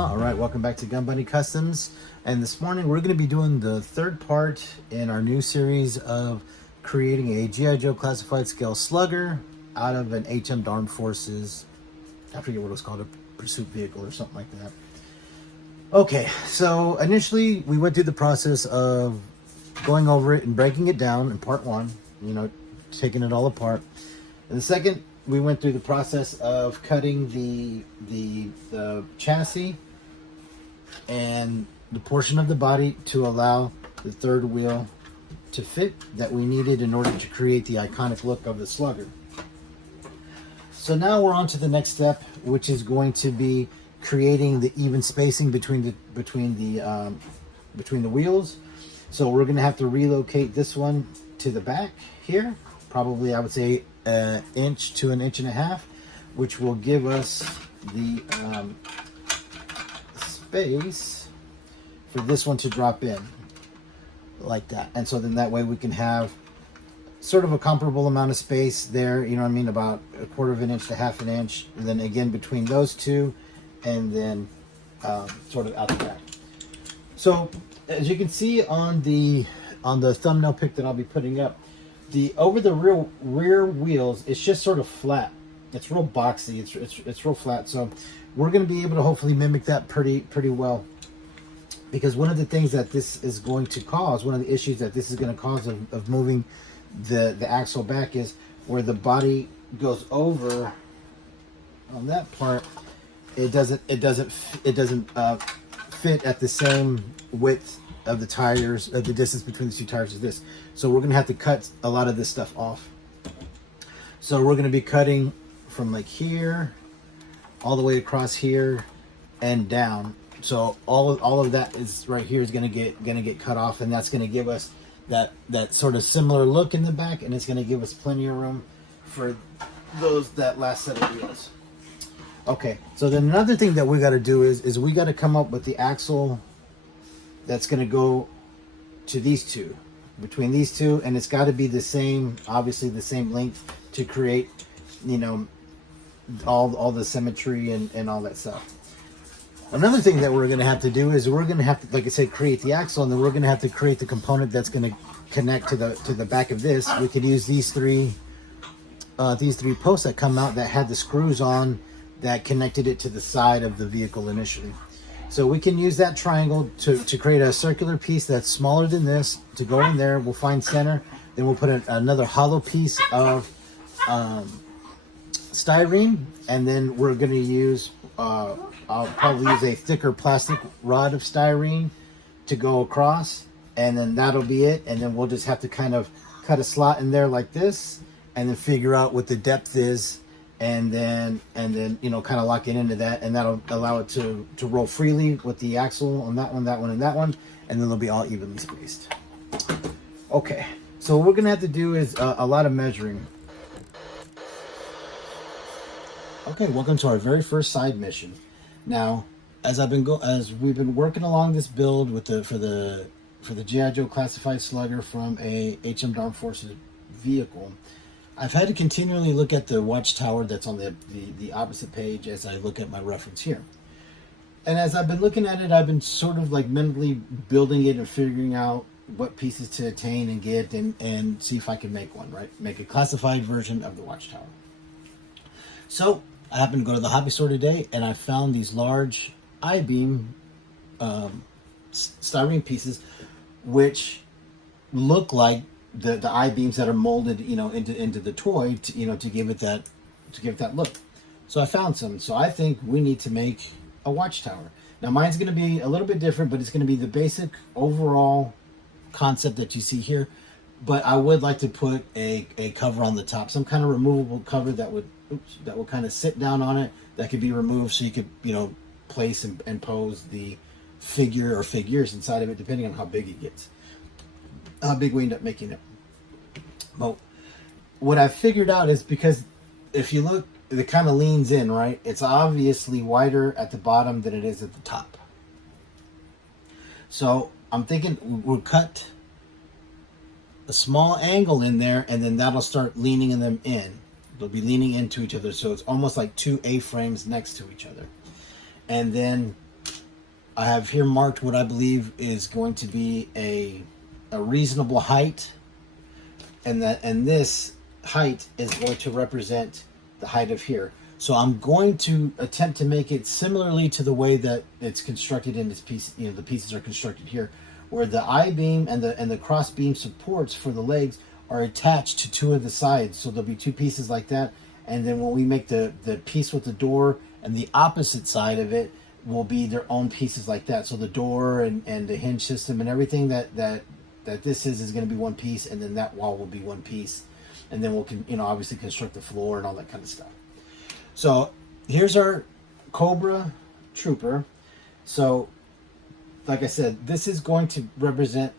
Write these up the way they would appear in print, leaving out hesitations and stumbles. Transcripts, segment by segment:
All right, welcome back to Gun Bunny Customs. And this morning we're going to be doing the third part in our new series of creating a G.I. Joe classified scale Slugger out of an HM Armed Forces, I forget what it was called, a pursuit vehicle or something like that. Okay, so initially we went through the process of going over it and breaking it down in part one, you know, taking it all apart. And the second, we went through the process of cutting the chassis and the portion of the body to allow the third wheel to fit that we needed in order to create the iconic look of the Slugger. So now we're on to the next step, which is going to be creating the even spacing between the wheels. So we're going to have to relocate this one to the back here, probably I would say an inch to an inch and a half, which will give us the space for this one to drop in like that. And so then that way we can have sort of a comparable amount of space there, you know what I mean, about a quarter of an inch to half an inch, and then again between those two, and then sort of out the back. So as you can see on the thumbnail pic that I'll be putting up, over the rear wheels, it's just sort of flat. It's real boxy. It's real flat. So we're going to be able to hopefully mimic that pretty well. Because one of the things that this is going to cause, one of the issues that this is going to cause of moving the axle back, is where the body goes over on that part, it doesn't fit at the same width of the tires, the distance between the two tires is this. So we're going to have to cut a lot of this stuff off. So we're going to be cutting from like here all the way across here and down. So all of that is right here is going to get cut off, and that's going to give us that sort of similar look in the back, and it's going to give us plenty of room for that last set of wheels. Okay, so then another thing that we got to do is we got to come up with the axle that's going to go to these two, between these two, and it's got to be the same, obviously the same length, to create, you know, all the symmetry and all that stuff. Another thing that we're going to have to do is we're going to have to, like I said, create the axle, and then we're going to have to create the component that's going to connect to the back of this. We could use these three posts that come out that had the screws on that connected it to the side of the vehicle initially. So we can use that triangle to create a circular piece that's smaller than this to go in there. We'll find center, then we'll put another hollow piece of styrene, and then we're going to use I'll probably use a thicker plastic rod of styrene to go across, and then that'll be it. And then we'll just have to kind of cut a slot in there like this, and then figure out what the depth is, and then you know, kind of lock it into that, and that'll allow it to roll freely with the axle on that one, and that one, and then they'll be all evenly spaced. Okay, so what we're gonna have to do is a lot of measuring. Okay, welcome to our very first side mission. Now, as we've been working along this build for the G.I. Joe classified Slugger from a HM Armed Forces vehicle, I've had to continually look at the Watchtower that's on the opposite page as I look at my reference here. And as I've been looking at it, I've been sort of like mentally building it and figuring out what pieces to attain and get and see if I can make one, right? Make a classified version of the Watchtower. So I happened to go to the hobby store today, and I found these large I-beam styrene pieces, which look like the I-beams that are molded, you know, into the toy, to give it that look. So I found some. So I think we need to make a Watchtower. Now mine's going to be a little bit different, but it's going to be the basic overall concept that you see here. But I would like to put a cover on the top, some kind of removable cover that would kind of sit down on it, that could be removed, so you could, you know, place and pose the figure or figures inside of it, depending on how big it gets, how big we end up making it. But what I figured out is, because if you look, it kind of leans in, right? It's obviously wider at the bottom than it is at the top. So I'm thinking we'll cut a small angle in there, and then that'll start leaning them in. They'll be leaning into each other, so it's almost like two A-frames next to each other. And then I have here marked what I believe is going to be a reasonable height, and this height is going to represent the height of here. So I'm going to attempt to make it similarly to the way that it's constructed in this piece. You know, the pieces are constructed here, where the I-beam and the cross beam supports for the legs are attached to two of the sides. So there'll be two pieces like that, and then when we make the piece with the door and the opposite side of it will be their own pieces like that. So the door and the hinge system and everything that this is going to be one piece, and then that wall will be one piece, and then we'll obviously construct the floor and all that kind of stuff. So here's our Cobra Trooper. So like I said, this is going to represent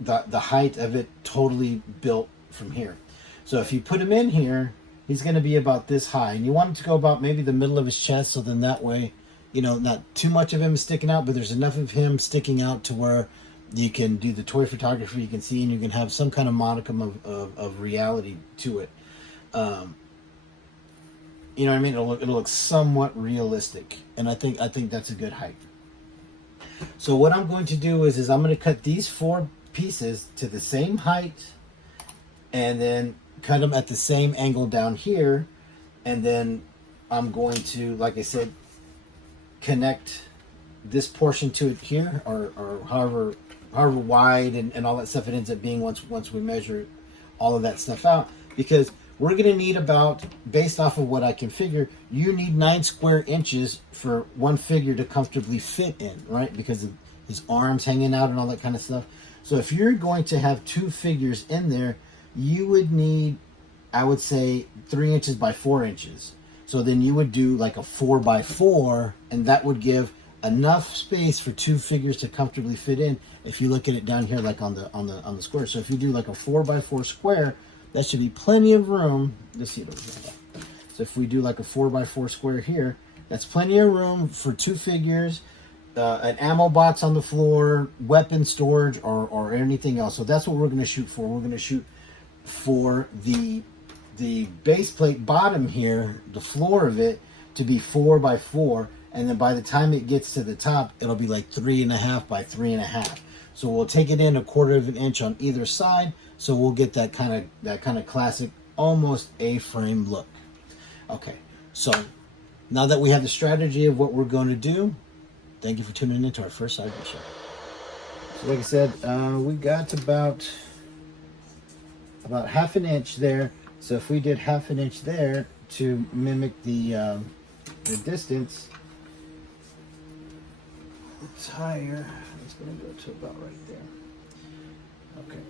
the height of it totally built from here. So if you put him in here, he's going to be about this high, and you want him to go about maybe the middle of his chest, so then that way, not too much of him is sticking out, but there's enough of him sticking out to where you can do the toy photography you can see, and you can have some kind of modicum of reality to it. You know what I mean? It'll look somewhat realistic, and I think that's a good height. So what I'm going to do is I'm going to cut these 4 pieces to the same height, and then cut them at the same angle down here, and then I'm going to, like I said, connect this portion to it here, or however wide and all that stuff it ends up being once we measure all of that stuff out, because we're going to need about, based off of what I can figure, you need 9 square inches for one figure to comfortably fit in, right? Because of his arms hanging out and all that kind of stuff. So if you're going to have 2 figures in there, you would need, I would say, 3 inches by 4 inches. So then you would do like a 4 by 4, and that would give enough space for 2 figures to comfortably fit in. If you look at it down here, like on the square. So if you do like a 4 by 4 square, that should be plenty of room. Let's see. So if we do like a 4 by 4 square here, that's plenty of room for 2 figures, an ammo box on the floor, weapon storage, or anything else. So that's what we're going to shoot for. We're going to shoot for the base plate bottom here, the floor of it, to be 4 by 4, and then by the time it gets to the top, it'll be like 3.5 by 3.5. So we'll take it in 1/4 of an inch on either side, so we'll get that kind of classic, almost A-frame look. Okay, so now that we have the strategy of what we're going to do, thank you for tuning into our first side show. So like I said, we got about 1/2 inch there. So if we did 1/2 inch there to mimic the distance, it's higher. It's going to go to about right there. Okay.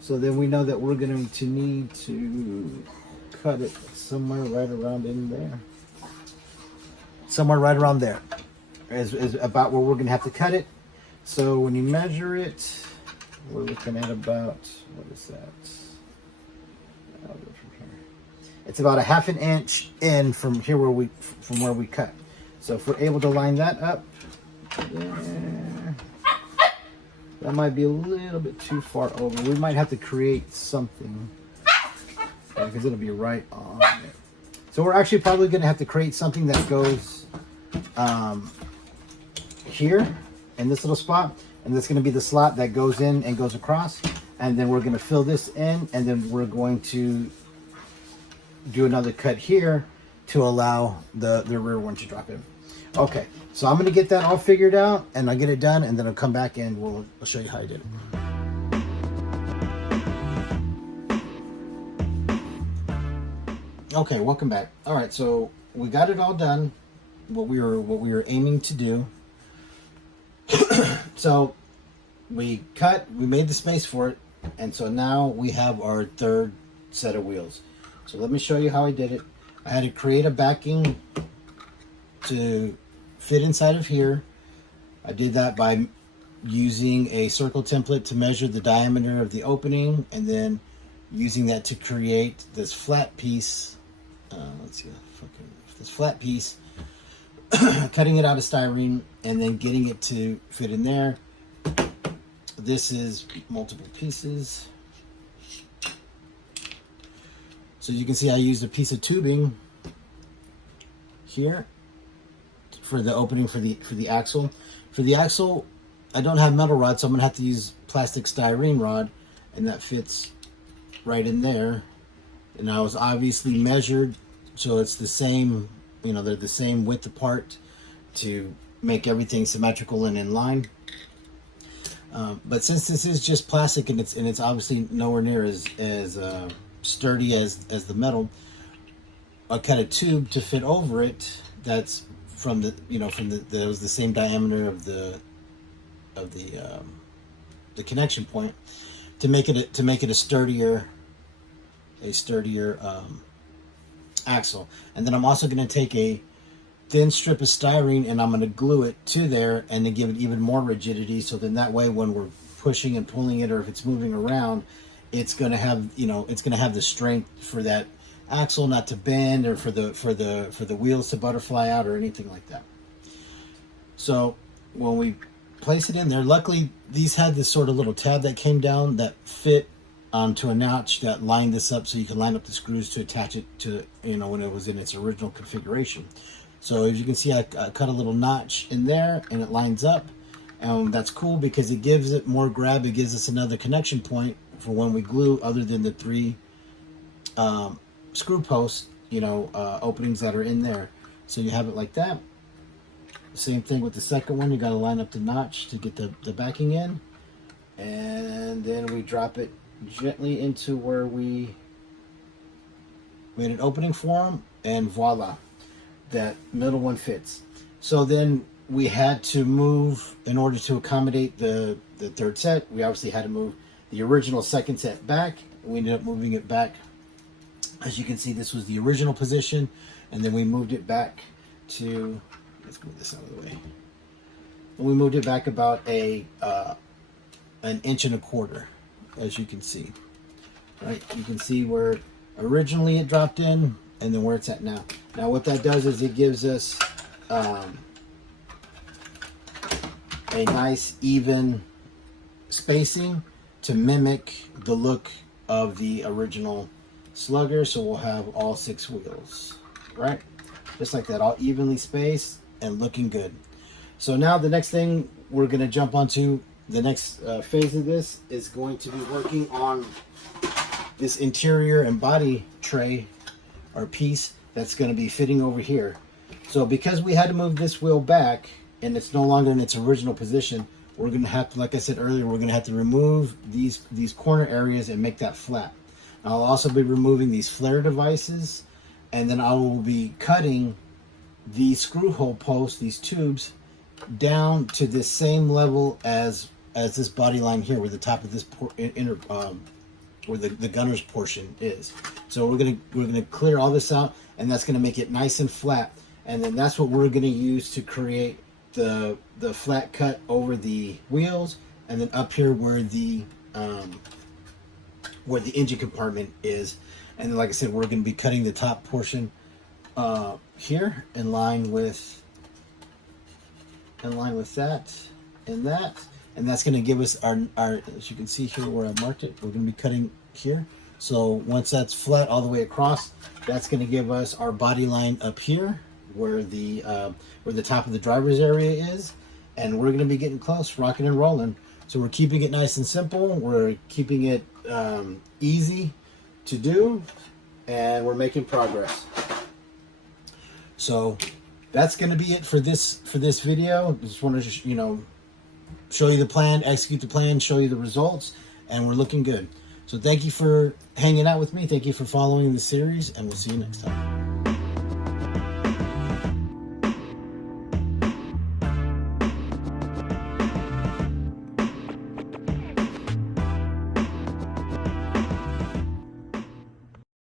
So then we know that we're going to need to cut it somewhere right around in there. Somewhere right around there is about where we're going to have to cut it. So when you measure it, we're looking at about, what is that? I'll go from here. It's about 1/2 inch in from here where we cut. So if we're able to line that up, there, that might be a little bit too far over. We might have to create something, because it'll be right on it. So we're actually probably going to have to create something that goes here in this little spot, and that's going to be the slot that goes in and goes across, and then we're going to fill this in, and then we're going to do another cut here to allow the rear one to drop in. Okay, so I'm going to get that all figured out, and I'll get it done, and then I'll come back and I'll show you how I did it. Okay, welcome back. All right, so we got it all done, what we were aiming to do. So we made the space for it, and so now we have our 3rd set of wheels. So let me show you how I did it. I had to create a backing to fit inside of here. I did that by using a circle template to measure the diameter of the opening, and then using that to create this flat piece. Let's see, this flat piece, cutting it out of styrene, and then getting it to fit in there. This is multiple pieces. So you can see I used a piece of tubing here for the opening for the axle. For the axle, I don't have metal rod, so I'm gonna have to use plastic styrene rod, and that fits right in there. And I was obviously measured, so it's the same, you know, they're the same width apart to make everything symmetrical and in line. But since this is just plastic and it's obviously nowhere near as sturdy as the metal, I cut a tube to fit over it. That's from the, you know, that was the same diameter of the connection point to make it a sturdier axle. And then I'm also going to take a thin strip of styrene and I'm going to glue it to there and to give it even more rigidity, so then that way when we're pushing and pulling it, or if it's moving around, it's going to have, you know, it's going to have the strength for that axle not to bend, or for the wheels to butterfly out or anything like that. So when we place it in there, luckily these had this sort of little tab that came down that fit onto a notch that lined this up, so you can line up the screws to attach it to, you know, when it was in its original configuration. So as you can see, I cut a little notch in there and it lines up, and that's cool because it gives it more grab. It gives us another connection point for when we glue, other than the 3 screw post, you know, openings that are in there. So you have it like that. Same thing with the second one. You got to line up the notch to get the backing in, and then we drop it gently into where we made an opening for them, and voila, that middle one fits. So then we had to move, in order to accommodate the third set, we obviously had to move the original second set back. We ended up moving it back. As you can see, this was the original position, and then we moved it back to, let's move this out of the way. And we moved it back about an 1.25 inches, as you can see. Right, you can see where originally it dropped in, and then where it's at now. Now what that does is it gives us a nice even spacing to mimic the look of the original Slugger. So we'll have all 6 wheels, right? Just like that, all evenly spaced and looking good. So now the next thing we're going to jump onto, the next phase of this is going to be working on this interior and body tray or piece that's going to be fitting over here. So because we had to move this wheel back and it's no longer in its original position, we're going to have to, like I said earlier, we're going to have to remove these corner areas and make that flat. I'll also be removing these flare devices, and then I will be cutting these screw hole posts, these tubes, down to the same level as this body line here, where the top of this where the gunner's portion is. So we're gonna clear all this out, and that's gonna make it nice and flat. And then that's what we're gonna use to create the flat cut over the wheels, and then up here where the engine compartment is. And then, like I said, we're gonna be cutting the top portion here in line with that and that. And that's going to give us our, as you can see here where I marked it, we're going to be cutting here. So once that's flat all the way across, that's going to give us our body line up here where the top of the driver's area is. And we're going to be getting close, rocking and rolling. So we're keeping it nice and simple. We're keeping it easy to do, and we're making progress. So that's going to be it for this video. Just want to, you know, show you the plan, execute the plan, show you the results, and we're looking good. So thank you for hanging out with me. Thank you for following the series, and we'll see you next time.